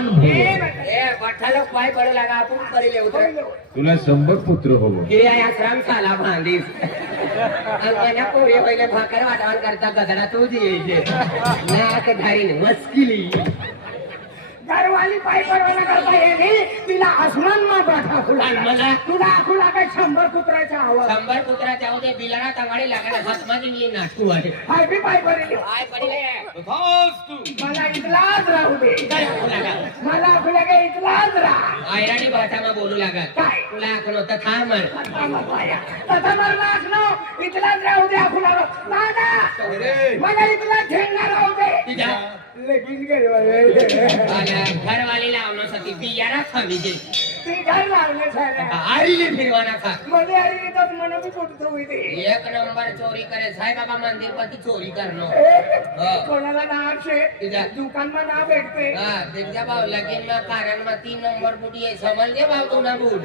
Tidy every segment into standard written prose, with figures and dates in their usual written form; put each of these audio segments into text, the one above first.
आयुष्मान भव बठालो पाय पडू लागा आपण पडले उतर तुला 100 पुत्र हवं गिर्या आश्रम साला भांडीस अंगण्या पोरी पहिले भाकर वाटावर करता गदडा तू यायचे नाक धारीने मस्किली घरवाली पाय पडवाना करता येणे तिला आसमान मा बैठा खुला मला तुला खुला काय 100 कुत्राच्या हवा 100 कुत्राच्या हवा बिलाना तंगाडी लागला भस्माची मी नाटू आहे हाय बी पाय पडले मला इतलाच राहू दे मला खुला काय इतलाच राह आयराणी भाषा मा बोलू लागा काय तुला कोण होता थांब तथा मरला असनो इतलाच राहू दे खुला दादा मला इतला ठेंगा राहू दे तिच्या लगीन घरवाली लावण्यासाठी बियाणा खावी दे ती घर लावण्यासाठी आरीले फिरवाना खा मध्ये आरी तर मन बी फुटतो होते एक नंबर चोरी करे साहेब बाबा मंदिर पती चोरी करनो कोणाला नाव छे दुकान में ना भेटते हां देखजा भाव लगीन में कारण में 3 नंबर बुटी है समझ दे भाव तू ना बूट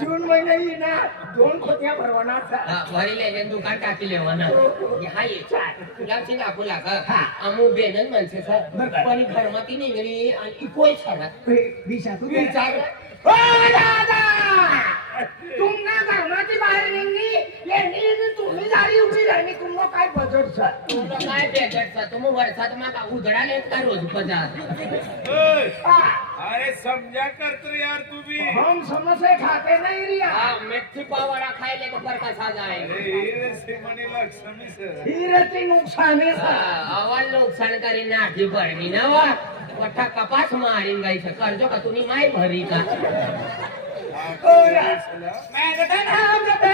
जून महिना ही ना 2 खोत्या भरवाना हां भरी ले दुकान टाकी लेवाना हाय तुला सिंग आपुला का अमू बेनन मनसे सर पण घरमाती निघली आणि कोई छाना दिशा तू विचार ओ दादा तुम ना घरमाती बाहेर निघली ये नींद तुम्ही जारी उभी राहिली तुम्हाला काय बजट सर तुम्हाला काय बजट सर तुम्ही वर्षात माका उधळा लेत का रोज 50 अरे समझा कर तो यार तू भी हम समोसे खाते नहीं रिया मिठी पावड़ा खाए ले तो पर का सा जाए हीरे से मनी लक्ष्मी सर हीरे ती नुकसान है अवल नुकसान करी नाठी पडली ना वा वठा कपास मारीन गई से कर्जो का तूनी माई भरी का मैं कहता ना हम कहते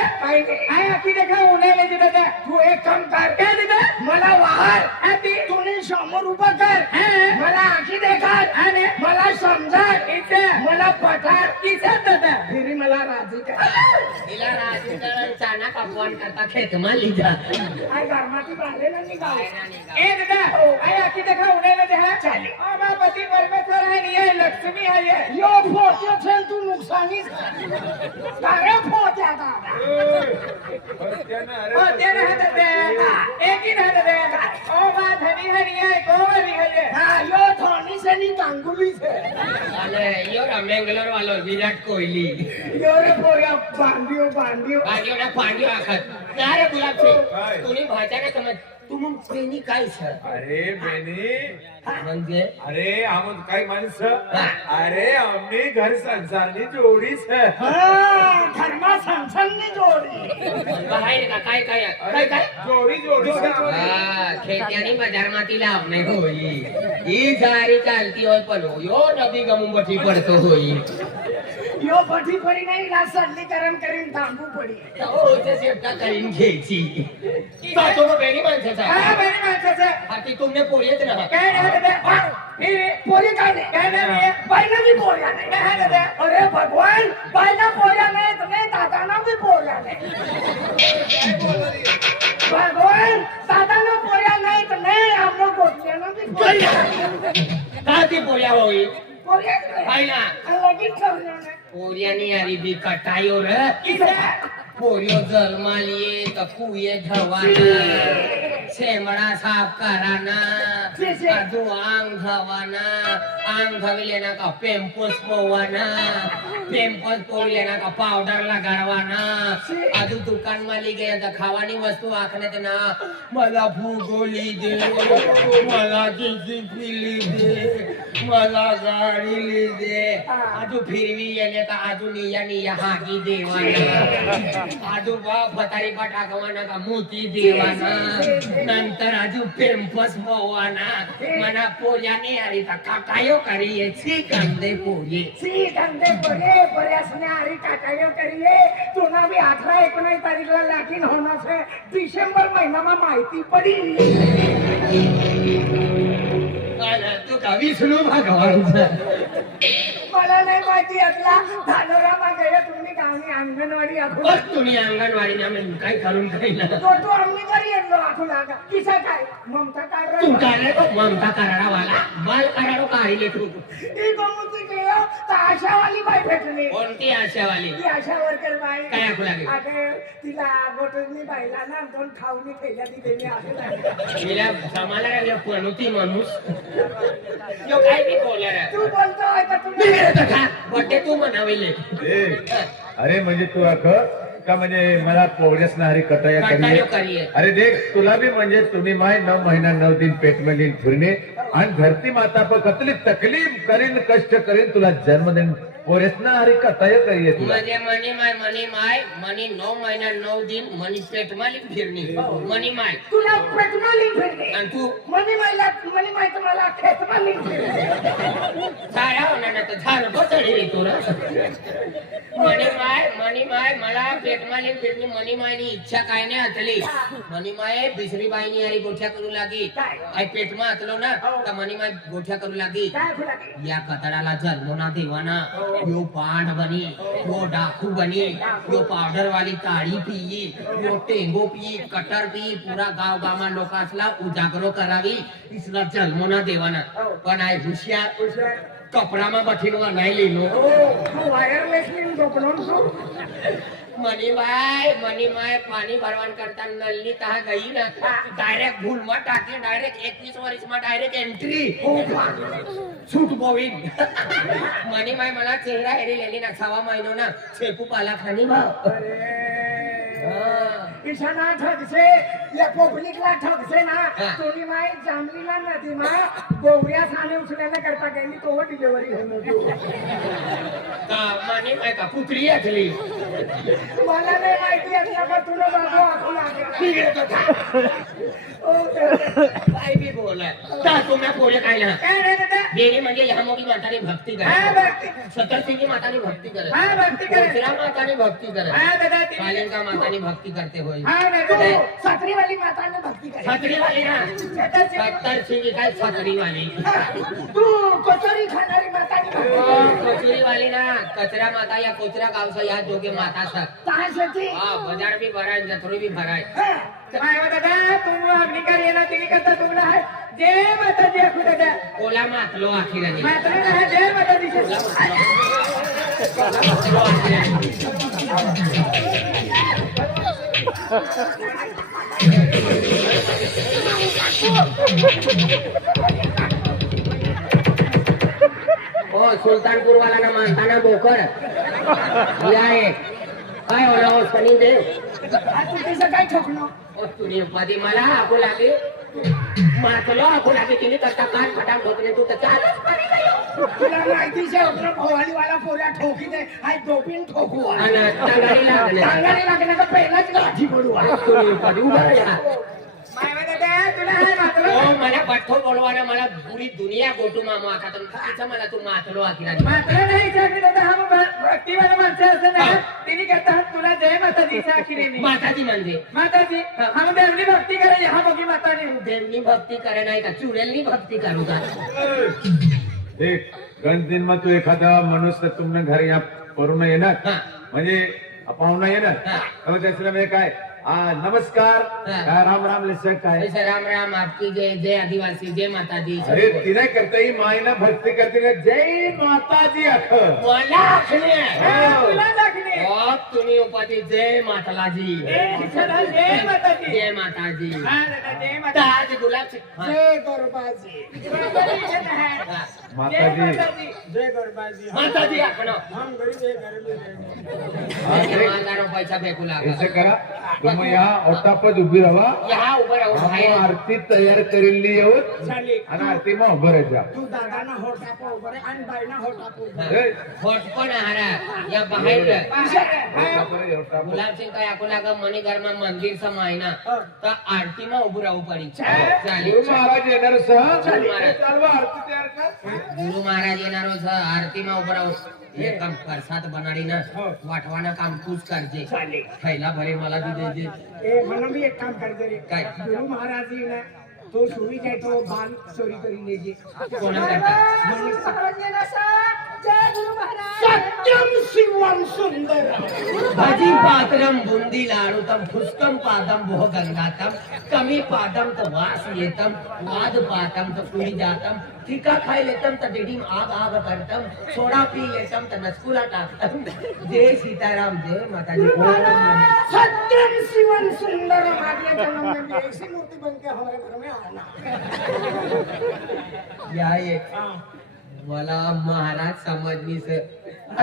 आय आखी देखा उन्हें ले देते तू एक काम कर क्या देते मला वाहर आती तूने 100 रुपये कर मला आखी देखा आणि मला समजा इथे मला पठार किसे देते फिर मला राजी कर तिला राजी कर चाना का फोन करता खेत में ली जा आय घरमाती बांधले ना निकाल ए देते आय आखी देखा उन्हें ले दे चले बाबा पति परमेश्वर है ये लक्ष्मी है ये यो फोटो से तू नुकसानी अरे पोत्या दादा पोत्या ना दे एक ही ना दे ओ बात हरी हरी है गोवरी है ये हां यो धोनी से नहीं गांगुली से अरे यो रमेंगलोर वालो विराट कोहली यो रे पोया बांडियो ना पांडियो आखत अरे गुलाब से तूने भाषा का समझ तुम बेनी काय सर अरे बेनी म्हणजे अरे हम काय माणसं अरे आम्ही घर संसारनी जोडी सर धर्मा संसारनी जोडी बाहेर का काय काय काय काय जोडी खेत्यानी बाजार माती लावणे होई ही सारी चालती होय पण यो नदी गमुंबठी पडतो होई यो पठी पडी नाही रासडली करम करीन थांबू पडी हो ते सेफ्टा करीन घ्यायची जातो मग बेनी माणसाचा हा बेनी माणसाचा बाकी तुमने पोरीच ना काय नाही दे फिर पोरी काय नाही बाईला भी पोऱ्या नाही काय दे अरे भगवान बाईला पोऱ्या नाही तुम्ही दादाना भी पोऱ्या नाही भगवान दादाना पोऱ्या नाही तर नाही आपण गोठ्याना भी पोऱ्या का ती पोऱ्या होई पोऱ्या बाईला लगीन ठरवलं पोरियानी अरे बी कटायो रे पोरियो जलमालिये तर कुये धवाना शेमडा साफ कराना अजू आंग धवाना आंग धविले ना का पेम्पस पोवाना पेम्पस पोवले ना का पावडर लगाडवाना अजू दुकान माली गे तर खावानी वस्तू आखने ना मला भूगोली दे मला जिंजी पिली दे मला गाडी ली दे अजू फिरवी येणे का अजून निया हागी देवाना आजू फतारी पटाकवाना का मोती देवाना नंतर आजू पेम्पस पोवाना मना पोयाने आरी का काकायो करिये सी कंदे पोये पर्यासने आरी काकायो करिये तुना भी 18-19 तारीखला लगीन होना से डिसेंबर महीना में माहिती पडी तू का विष्णू भगवान मला नाही माहिती असला धानोरा मागे तुम्ही गावनी अंगणवाडी आखू बस तुम्ही अंगणवाडी ना मी काय करून खाईला तो आम्ही घरी येलो आखू लागा किसा काय ममता काय तू काय ममता कराडा वाला बाल कराडो काढले तू ई गमुती के तर आशावाली बाई भेटली. कोणती आशावाली ती आशा वर्कर बाई. काय ऐकू लागली? अगं तिला गोटनी बाईला ना 2 खाऊनी ठेवल्या तिथे असं लागलं. तिला समाला लागलं पणती माणूस यो काय बी बोलला रे. तू बोलतोय का तू मी गेलो तर खा. बड्डे तू म्हणावेले ए, अरे म्हणजे तू का म्हणजे मला पोवड्यासणारी कटाया कटायो करी करिये. अरे देख तुला भी म्हणजे तुम्ही माय 9 महिना 9 दिन पेट में लीन फिरणे आणि धरती माता पर कतली तकलीफ करीन कष्ट करीन तुला जन्म देईन पोरेसणारी कटाया करिये तुला म्हणजे मनी 9 महिना 9 दिन मनी पेट माली फिरणी मनी माय तुला पेटमाली फिरली आणि तू मनी माहित मला खेतमाली फिरली. झाडा होणार ना तर झाड बसडी रे तू मनी माय मला पेटमाली फिरणी मनी मायनी इच्छा काय नाही हतली. मनी माय बिसरी बाईनी आई गोठ्या करू लागी. आई पेटमा हतलो ना तर मनी माय गोठ्या करू लागी. काय फुलाकी या कतडाला जन्मोना देवाना यो पांड बनी यो डाकू बनी यो पावडर वाली ताड़ी पिई यो टेंगो पी कटर पी पूरा गाव गामा लोकांसला उजागरो करावी इसला जन्मोना देवाना. पण आय हुशियार कपडामा बठीनवा नाही लिहिलो. तू वायरलेस नी झोपलो तू. मनी माय पाणी भरवान करता नल्ली तहा गई ना डायरेक्ट भूल मत टाके डायरेक्ट 21 वर्ष में डायरेक्ट एंट्री सूट बोविन. मनी माय मला चेहरा हेरी लेली ना 6 महिनो ना छेपू पाला खानी भाव. ईशाना ठगसे या पब्लिकला ठगसे ना हा. तुम्ही माय जांभलीला नदी मा गोवऱ्या साने उचल्याने करता गेली तो डिलिव्हरी होऊन मनी माय का कुत्री असली. मला नाही माहिती असल्या का तुला बाबा आखू लागेल. काय बी बोला तुम्ही पोरे काय ना काय रे दादा देवी म्हणजे ह्या मोठी माताने भक्ती हा करे. भक्ती सतरसिंगी माताने भक्ती करे. हा भक्ती करे. कोचरा माताने भक्ती करे. हा दादा ती कालिंका माताने भक्ती करते होय. हा दादा सातरी वाली माताने भक्ती करे. छत्री वाली ना सतरसिंगी काय छत्री वाली. तू कचोरी खाणारी माताने भक्ती करे. कचोरी वाली ना कचरा माता या कोचरा गावचा या दोघे माता सर. तासाठी हा बाजार भी भराय जत्रो भी भराय. मायवा दादा तुम अग्नि कार्य ना तिने करता तुम्हाला आहे जय माता जय खु दादा कोला मातलो आखिरानी. माता ना जय माता दी. हो सुलतानपूर वाला ना मानताना बोकर या आहे काय होला हो सनी देव. तू तिचं काय ठोकणं ओ तुनी उपाधी मला आखू लागे मातलो आखू लागे तिने करता कान फटाक ढोकले तू तर चालच. तुला माहिती शेवटला भवानी वाला पोऱ्या ठोकी दे हाय दोपीन ठोकू आणि टांगाडी लागले. चांगली लागणार तर पहिलाच लाठी पडू तुनी उपाधी उभा राहा. मायवा दादा तुला हाय मातलो ओ मला पठ्ठो बोलवाना मला पुरी दुनिया गोटू मामो आखा तर तिचं मला तू मातलो आखिरानी. मात्र नाही चाकरी दादा हा भक्तीवाला माणसं असं ना तिने करता तुला जय माता दीचा आखिरेने माताजी म्हणजे माताजी हा म्हणजे अगदी भक्ती करायची हा बघी माताने देवनी भक्ती करे नाही का चुडेलनी भक्ती करू का. देख गण दिन में तू एखादा मनुष्य तुमने घर यहाँ परून येणार हा. म्हणजे पाहुणा येणार हा. तर त्याला म्हणजे काय नमस्कार हा. काय राम राम लिसक काय ऐसा राम राम आपकी जय जय आदिवासी जय माता दी. अरे तिने करता ही मायना भक्ती करते ना जय माताजी अख मला आखले. तुला दाखले ओ तुम्ही उपाधी जय मातालाजी जय माताजी जय माताजी. हा दादा जय माता ताज गुलाब जय गरबाजी हा. माताजी जय गरबाजी माताजी आखणं हम गरीब है देख, मातानो पैसा फेकू लागा. ऐसे करा तुम्ही यहाँ ओटापत उभी राहा यहाँ उभं राहून आम्ही बाहेर आरती तयार करेली येऊन झाली आणि आरतीमा उभं राहायचा तू दादाना होटा पो बरे आणि बाईना होटा पो हा. होट पण हारा या बाहेर ओटापत गुलाब सिंह काय आखू लागा मनी घरमा मंदिर समाय ना तर आरती में उभं राहू पडी. गुरु महाराज येणार सह गुरु महाराज. चालवा आरती तयार कर गुरु महाराज येणारो छ आरती में उभं राहू हे काम प्रसाद बनाडी ना वाटवाना काम तूच करजे. थैला भरे मला दे दे. ए म्हणून मी एक काम करते रे काय? गुरु महाराज जी ना तो सुरी जाय तो बाल चोरी करी लेजे कोणा करता म्हणून जय गुरु महाराज सत्यम शिवम सुंदरम भजी पात्रम बुंदी लाडुतम फुस्कम पादम भोह गंगातम कमी पादम तो वास येतम वाद पातम तो कुड़ी जातम ठीका खाई लेतम तो डेडिंग आग आग करतम सोडा पी लेतम तो नसकुला टाकतम जय सीताराम जय माता जी सत्यम शिवम सुंदरम अगले जन्म में भी ऐसी मूर्ति बन के हमारे घर में आना या ये मला महाराज समजली से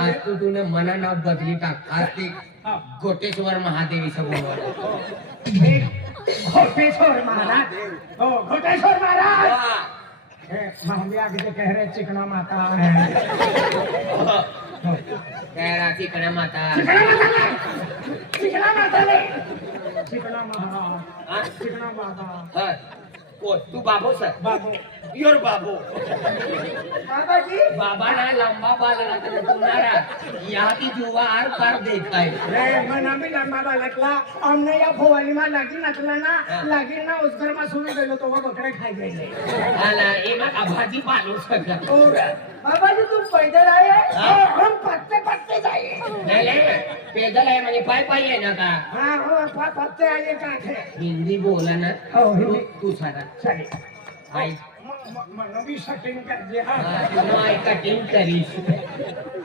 आज तूने मना नाव बदली टाक आज ते गोटेश्वर महादेवी से बोलवा घोटेश्वर महाराज हो घोटेश्वर महाराज महादेव आगे से कह रहे चिकना माता है कह रहा चिकना माता चिकना माता नहीं चिकना महाराज चिकना माता ओ तू बाबू सर बाबू योर बाबू बाबा जी बाबा ना लंबा बाल ना तुम्हारा यहाँ की जुवा आर पार देखा है रे मना भी लंबा बालकला हमने या भोवाली में लागी नचला ना उस घर में सुन गयो तो वो बकरे खाई गए आला एमा का भाजी पालो सका बाबा जी तुम पैदल आए हम पत्ते पत्ते जाए नहीं पैदल है म्हणजे पाय पाय आहे ना का हाँ हो पत्ते आए कहाँ थे हिंदी बोला ना हो, हिंदी. तू सारा चलिए आई मन भी सेटिंग कर दिया हाँ आई कटिंग करीस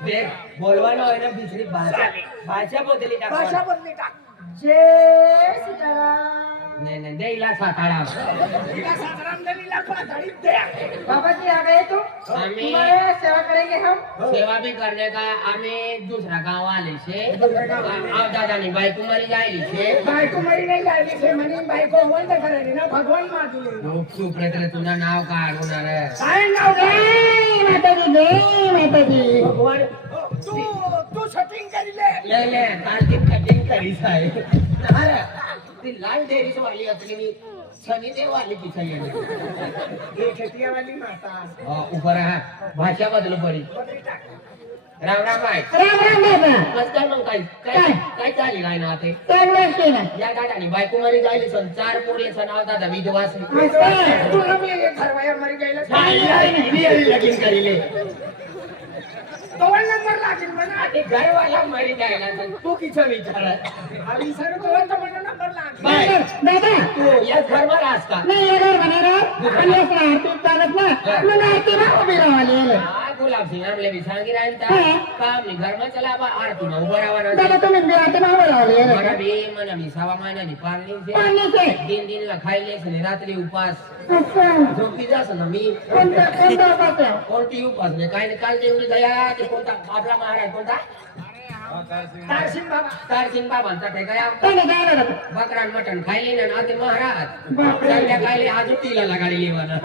देख बोलवाना है ना दूसरी भाषा भाषा बदली टाक भाषा बदली का जय सीताराम नहीं नहीं देईला सातारा इला साताराम दलीला पाथड़ी दे बाबा जी आ गए तो हमें तुम्हारे सेवा करेंगे हम सेवा भी करने का हमें दूसरा गांव वाले से आप दादा नहीं भाई तुम्हारी जाएगी से भाई को मरी नहीं जाएगी से मनी भाई को वंद करेगी ना भगवान मार दिले लोग सुप्रत्र तुझा नाव काढून रे काय नाव जय माता दी जय माता दी भगवान तू सेटिंग कर ले ले काल की कटिंग करी साय ती लाल डेअरीच वाली असली मी सनी देव वाली की सही ये खेतिया वाली माता ऊपर हा भाषा बदलू पडी राम राम भाई राम राम बाबा नमस्कार मग काय चालली काय ना ते चांगलं की ना या गाठाने बायको मरी जायली सन 4 पोरी सन नाव दादा विधवास तू ना मी घरवाया मरी गईला लगीन करीले दोन नंबर लागेल म्हणा ते घरवाला मरी जायला सन तू किचा विचार अभी सर दोन नंबर लागेल बाय दादा तू या घरमा राहस का नहीं ये घर बना रहा आणि असं आरती चालत ना मग आरती ना उभी राहिली हा गुलाब सिंह आमले भी सांगी राहता काम नि घरमा चला बा आरती मा उभा राहवा दादा तुम्ही बी आरती ना उभी राहिली मला बी मन मी 6 महिन्यानी पाळणी पाणी से दिन ला खायले आणि रात्री उपास अच्छा झोपी जास ना मी कोणता बात कोणती उपास नाही काय नाही काल तेवढी दया ते कोणता आपला महाराज कोणता तारसिंग बाबा तारसिंग बाबांचा ते गया काय नाही बकरान मटण खायले ना ते महाराज संध्याकाळी आजुतीला लगाडी लेवाना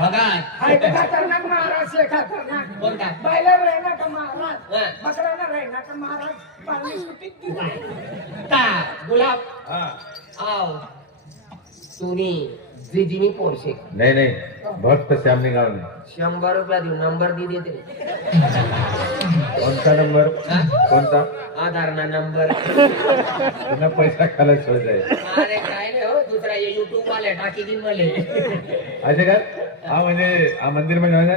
भगात हाय तो खतरनाक महाराज से खतरनाक कोणता बायला रहना का महाराज हा. बकराला रहना का महाराज पाणी सुट्टीत दिला ता गुलाब आओ तुम्ही जिजिनी पोरशे नाही नाही भक्त श्यामने गाव नाही 100 रुपया देऊ नंबर दी देते कोणता नंबर हा? कोणता आधार ना नंबर पुन्हा पैसा खायला सोय आहे अरे काय नाही हो दुसरा ये युट्यूब वाले टाकी दिन मले असे का हा म्हणजे हा मंदिर मध्ये आहे ना?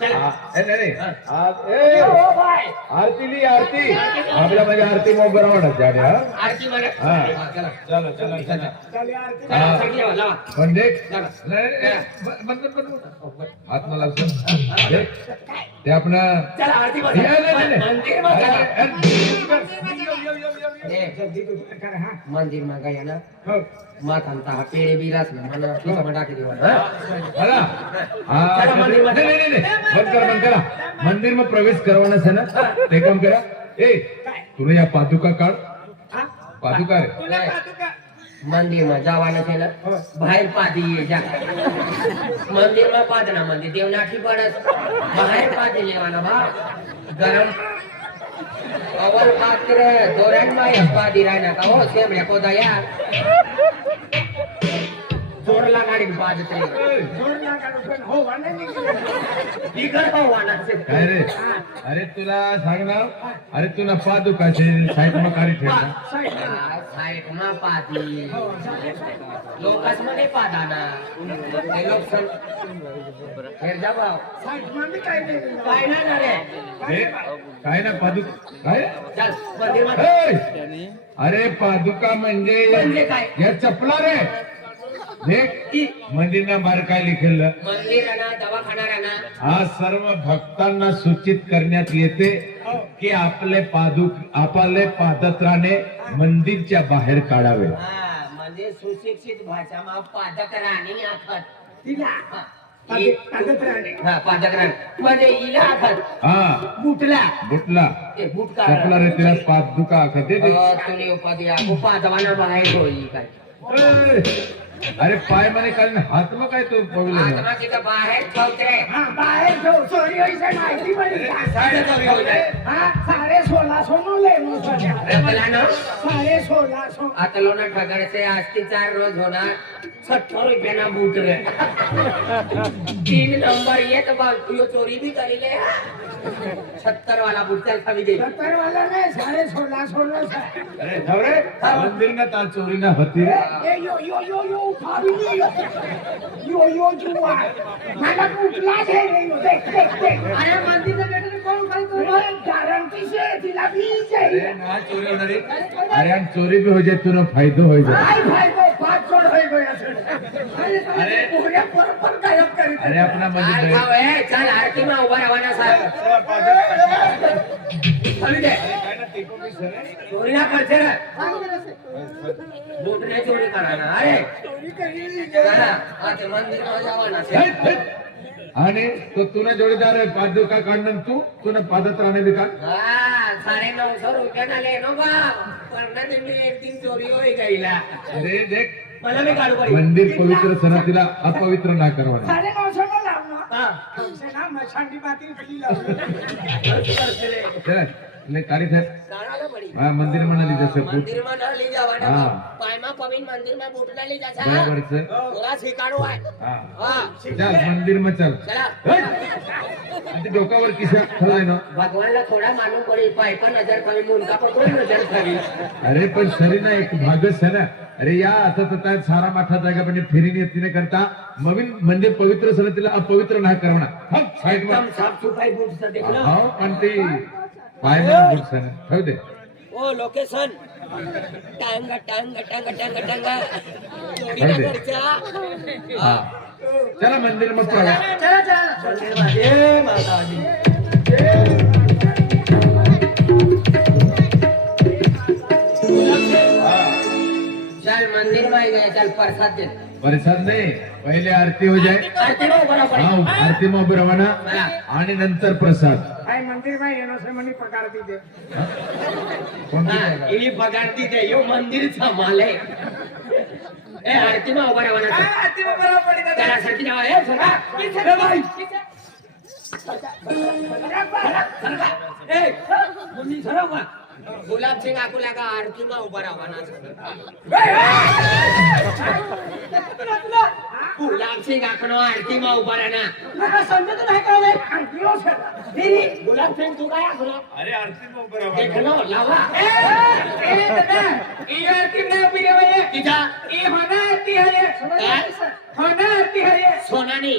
चल नाही हो भाई आरती ली आरती आपल्या म्हणजे आरती मग बरं वाटत अरे हा आरती मला हा. चला चला चला चला चले आरती चला सगळी लावा, लावा. म्हणजे चला. हात मला असं. ते आपण चला आरती बघा. मंदिर बघा. मंदिर में गया ना माता हा पेड़े भी रास में मना ठीक में डाके देवा बंद करा मंदिर में प्रवेश करवाना है ना ते काम करा ए तुला या पादुका काढ पादुका रे तुला पादुका मंदिर में जावाना है ना बाहर पादी ये जा मंदिर में पादना मंदिर देवनाठी पड़स बाहर पादी लेवाना बा गरम अवर पात्र धोरण में पादी रहना का हो सेमड़े को दया जोर लगाड़ी बाजते जोर ना करो पण हो वाने निघले बिगर वानाचे काय रे अरे तुला सांग ना अरे तुला पादुकाचे साईड मग काढी ठेवला साईड ना पाती लोकांस मध्ये पादाना ते लोक हेरजा भाव काय नाही ना रे हे, काय ना पादुक काय चल मंदिर हे! अरे पादुका म्हणजे म्हणजे काय? या चपला रे देख मंदिरना बाहेर काय लिखलं मंदिर आणा दवाखाना आणा हा सर्व भक्तांना सूचित करण्यात येते की आपले पादत्राणे मंदिरच्या बाहेर काढावे हा म्हणजे सुशिक्षित भाषा मा पादक राणी आखत हा पादक राणी म्हणजे इला आखत हा बुटला बुटला ते बुट चपला रे त्याला पादुका खाते तुने उपाधी आपको पादवाना बाहेर होई काय अरे पाय म्हणे काल हात मग काय तो पगला आत्मा तिथं बाहेर ठेवते बाहेर ठेव चोरी व्हायची माहिती पडली साडे चोरी होऊ जाय. 1650 लेनो अरे मला ना 1650 आता लोना ठगडचे आजची 4 रोज होणार 70 रुपयाना बूट रे 3 नंबर एक बाल तू चोरी भी करीले 70 वाला बूट चल खावी दे 70 वाला नाही 1650 अरे जाऊ रे मंदिर ना ताल चोरी ना होती यो भाभी यो जुआ मला कुठलाच हे नाही देख अरे मंदिर बेटा कोण काय करू गारंटी से तिला भी अरे ना चोरी होणार आहे. अरे आणि चोरी भी हो जाए तुला फायदा हो जाए काय फायदा 5 चोर होई गया अरे पूरे पर गायब करी अरे अपना आय मंदिर खाव ए चल आरती में उभा राहना साहेब खाली दे चोरी ना करते रे बूट ने चोरी कराना अरे करा आता मंदिर में जावाना से आणि तो तुला जोडीदार आहे पादुका काढणं तुला पादत राहणे बी काढ हाँ 950 रुपया ना लेनो बा वरना दिन में एक दिन चोरी होई गईला अरे देख मला मी काढू पडी मंदिर पवित्र सणातीला अपवित्र ना करवाना 950 ला लावना हां हमसे ना मछांडी बाती खाली लावना चल ले काढी थे काढायला पडी हा मंदिर म्हणाली जसं मंदिर में ना ले जावाना हाँ. पायमा पविन मंदिर में बूट ना ले जा बराबर सर थोड़ा सिकाडू आहे हा हां चल मंदिर में चल चला आणि डोकावर किशा ठरलाय ना भगवानला थोडा मालूम पड़ी पाय पर नजर खाली मुंडका पर कोण नजर खाली अरे पण शरीर ना एक भागच है ना अरे या आता तर सारा माठा जागा म्हणजे फेरीने तिने करता नवीन म्हणजे पवित्र सणातीला अपवित्र ना करवणार हं, साईड वर एकदम साफ सफाई बूट से देखना हो पण ते पाय नाही बुट सण ठेव दे ओ लोकेशन टांगा टांगा टांगा टांगा टांगा चोरी अरे ना दे. करच्या हा चला मंदिर मग चला चला मंदिर मध्ये माताजी चल मंदिर में गए चल प्रसाद दे परिसर नाही पहिले आरती हो जाए आरती में बरोबर हा आरती मग उभी रवाना आणि नंतर प्रसाद काय मंदिर में येनो से मनी पगार दी दे कोणती हाँ, जागा? इली पगार दी दे यो मंदिर संभाले ए आरती में उभा राहना आरती में बराबर पड़ी त्याला साठी जावा ए सरा पीछे भाई ए मुन्नी सरा उभा गुलाब सिंह आकू लगा आरती में उभा राहना गुलाब सिंह आखनो आरती में उभा रहना समझ तो नहीं करो आरतीओ से दीदी गुलाब सिंह तू काय आखनो अरे आरती में ऊपर आवा. देखनो लावा ए दादा ये आरती में अभी रे किजा ये होना आरती है ये होना आरती है ये सोनानी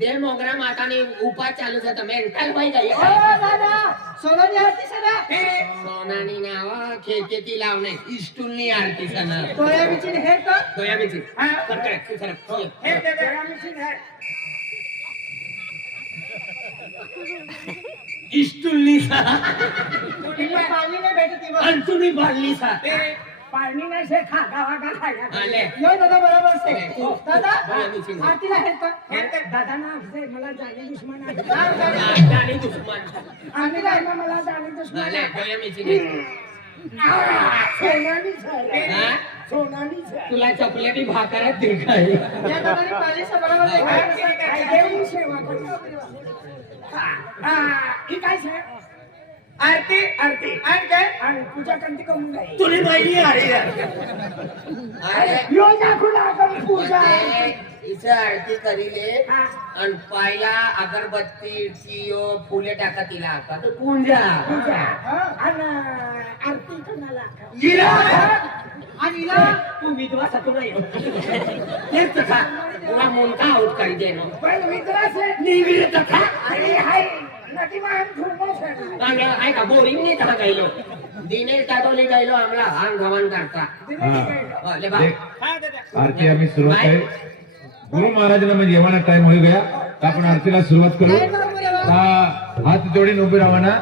दे मोगरा मातानी उपास चालू છે તમે મેન્ટલ ભાઈ ગઈ ओ दादा सोनानी आरती से ना સોનાની નાવ ખેતેતી લાવને ઈસ્ટુલની આરતી છે ને तो ये बिचिन है तो દોયા બીજી हाँ કર કરે તું સરક है दादा मिशन है ઈસ્ટુલની છે तुझे पानी में बैठती वो અંતુની બાલની છે पानी में से खागा वागा खाया हाँ, ले. यो दादा बरोबर से हो. दादा हाँ, मिशन है. आरतीला है तो दादा ना से मला जाने दुश्मन आहे જાની દુશ્મન आम्ही राहिला मला जाने दुश्मन હાલે आहे. દોયા બીજી सोनानी सर હા सोनानी सर तुला चपलेटी भाकरच देखाय या दादानी पाणी से बरोबर देखाय देवनी सेवा करतो ही काय से आरती आरती आणि काय आणि पूजा कंती करून जाईल तुला माहिती अरे अरे यो दाखवला आपण पूजा इथं आरती करीले हा. आणि पायला अगरबत्ती चियो फुले टाका तिला आता तर पूजा पूजा आणि आरती कोणाला गिरा आणि ना तू विधवा सतू नाही तेच का तुला मोठा आऊट काही दे ना पण विद्रास निविड का अरे हाय नदीमान ठुरमो सर आम्हाला आहे का बोरिंग नाही का गायलो दिनेश टाटोले गायलो आम्हाला हान गवन करता ले बा देख, आरती आम्ही सुरुवात आहे गुरु महाराजांना म्हणजे येवाना टाइम हो गया तर आपण आरतीला सुरुवात करू हात जोडीन उभे राहा ना